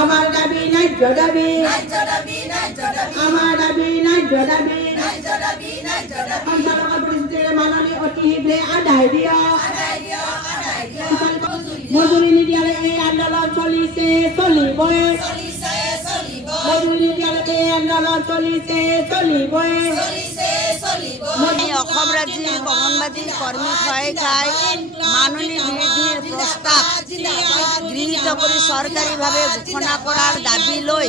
আমার দাবি ন্যায্য দাবি আমার দাবি ন্যায্য দাবি সঞ্চালক পরিষদের মাননী অতি শীঘ্রে আদায় দিয়া মজুরি নিদিয়ালে এই আন্দোলন চলিছে চলিবই মজুরি নিদিয়ালে এই আন্দোলন চলিছে চলিবই অসম ৰাজ্যিক অংগনবাদী কৰ্মী সহায়িকাই মাননী বৃদ্ধিৰ প্ৰস্তাৱ গৃহীত কৰি চৰকাৰীভাৱে ঘোষণা কৰাৰ দাবী লৈ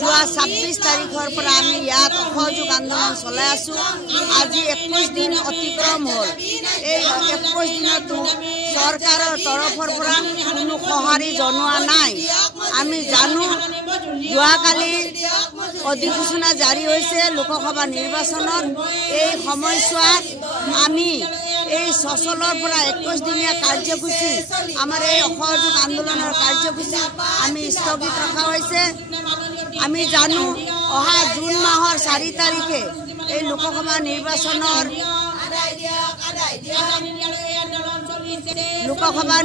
যোৱা 26 তাৰিখৰ পৰা আমি ইয়াত অসহযোগ আন্দোলন চলাই আছো। আজি 21 দিন অতিক্ৰম হ'ল। এই 21 দিনতো চৰকাৰৰ তৰফৰ পৰা কোনো সঁহাৰি জনোৱা নাই। আমি জানো যোৱাকালি অধিসূচনা জাৰি হৈছে লোকসভা নিৰ্বাচনত। এই সময়ছোৱাত আমি এই সচলৰ পৰা 21 দিনীয়া কাৰ্যসূচী আমাৰ এই অসহযোগ আন্দোলনৰ কাৰ্যসূচী আমি স্থগিত ৰখা হৈছে। আমি জানো অহা জুন মাহৰ 4 তাৰিখে এই লোকসভা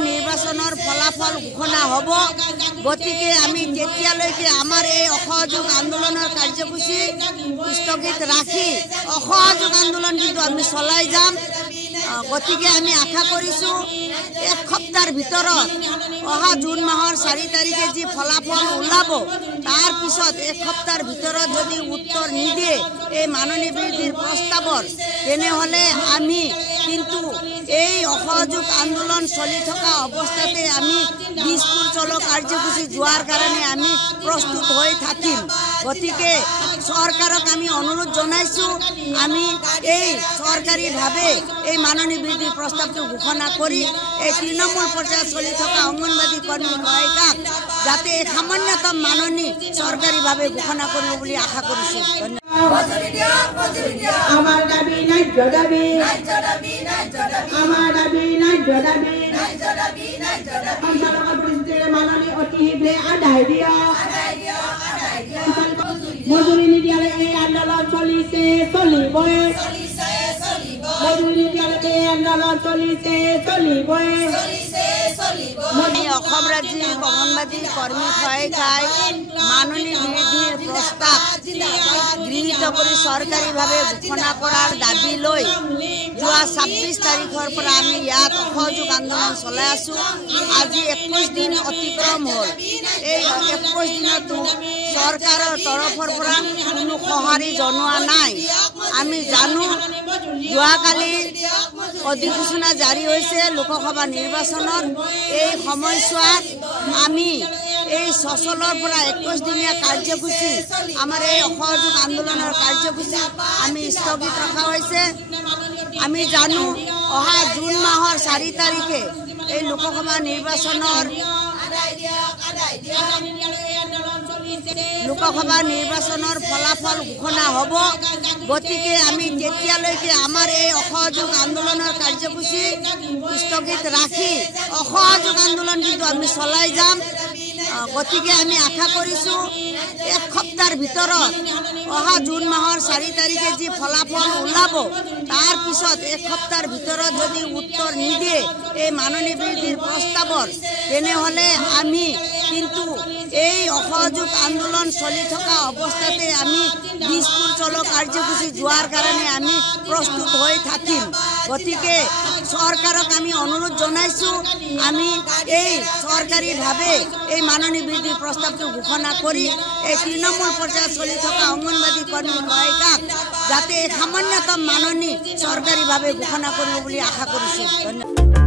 নিৰ্বাচনৰ ফলাফল ঘোষণা হ'ব। গতিকে আমি তেতিয়ালৈকে আমাৰ এই অসহযোগ আন্দোলনৰ কাৰ্যসূচী স্থগিত ৰাখি অসহযোগ আন্দোলন কিন্তু আমি চলাই যাম। গতিকে আমি আশা কৰিছোঁ 1 সপ্তাহৰ ভিতৰত অহা জুন মাহৰ 4 তাৰিখে যি ফলাফল ওলাব তাৰ পিছত 1 সপ্তাহৰ ভিতৰত যদি উত্তৰ নিদিয়ে এই মাননী বৃদ্ধিৰ প্ৰস্তাৱৰ তেনেহ'লে আমি কিন্তু এই অসহযোগ আন্দোলন চলি থকা অৱস্থাতে আমি দিছপুৰ চলো কাৰ্যসূচী যোৱাৰ কাৰণে আমি প্ৰস্তুত হৈ থাকিম। গতিকে চৰকাৰক আমি অনুৰোধ জনাইছোঁ আমি এই চৰকাৰীভাৱে এই মাননী বৃদ্ধিৰ প্ৰস্তাৱটো ঘোষণা কৰি এই তৃণমূল পৰ্যায়ত চলি থকা অংগনবাদী কৰ্মী সহায়িকাক যাতে এই সামান্যতম মাননী চৰকাৰীভাৱে ঘোষণা কৰিব বুলি আশা কৰিছোঁ। আমার দাবি ন্যায্য দাবি আমার দাবি ন্যায্য দাবি সঞ্চালক পরিষদের মাননী অতি শীঘ্রে আদায় দিয়া মজুরি নিদিয়ালে এই আন্দোলন চলিছে চলিবই মজুরি নিদিয়ালে এই আন্দোলন চলিছে চলিবই অসম ৰাজ্যিক অংগনবাদী কৰ্মী সহায়িকাই মাননী বৃদ্ধিৰ প্ৰস্তাৱ গৃহীত কৰি চৰকাৰীভাৱে ঘোষণা কৰাৰ দাবী লৈ যোৱা 26 তাৰিখৰ পৰা আমি ইয়াত অসহযোগ আন্দোলন চলাই আছো। আজি 21 দিন অতিক্ৰম হ'ল। এই 21 দিনতো চৰকাৰৰ তৰফৰ পৰা কোনো সঁহাৰি জনোৱা নাই। আমি জানো যোৱাকালি অধিসূচনা জাৰি হৈছে লোকসভা নিৰ্বাচনত। এই সময়ছোৱাত আমি এই সচলৰ পৰা 21 দিনীয়া কাৰ্যসূচী আমাৰ এই অসহযোগ আন্দোলনৰ কাৰ্যসূচী আমি স্থগিত ৰখা হৈছে। আমি জানো অহা জুন মাহৰ 4 তাৰিখে এই লোকসভা নিৰ্বাচনৰ ফলাফল ঘোষণা হ'ব। গতিকে আমি তেতিয়ালৈকে আমাৰ এই অসহযোগ আন্দোলনৰ কাৰ্যসূচী স্থগিত ৰাখি অসহযোগ আন্দোলন কিন্তু আমি চলাই যাম। গতিকে আমি আশা কৰিছোঁ 1 সপ্তাহৰ ভিতৰত অহা জুন মাহৰ 4 তাৰিখে যি ফলাফল ওলাব তাৰ পিছত 1 সপ্তাহৰ ভিতৰত যদি উত্তৰ নিদিয়ে এই মাননী বৃদ্ধিৰ প্ৰস্তাৱৰ তেনেহ'লে আমি কিন্তু এই অসহযোগ আন্দোলন চলি থকা অৱস্থাতে আমি দিছপুৰ চলো কাৰ্যসূচী যোৱাৰ কাৰণে আমি প্ৰস্তুত হৈ থাকিম। গতিকে চৰকাৰক আমি অনুৰোধ জনাইছোঁ আমি এই চৰকাৰীভাৱে এই মাননী বৃদ্ধিৰ প্ৰস্তাৱটো ঘোষণা কৰি এই তৃণমূল পৰ্যায়ত চলি থকা অংগনবাদী কৰ্মী সহায়িকাক যাতে এই সামান্যতম মাননী চৰকাৰীভাৱে ঘোষণা কৰিব বুলি আশা কৰিছোঁ। ধন্যবাদ।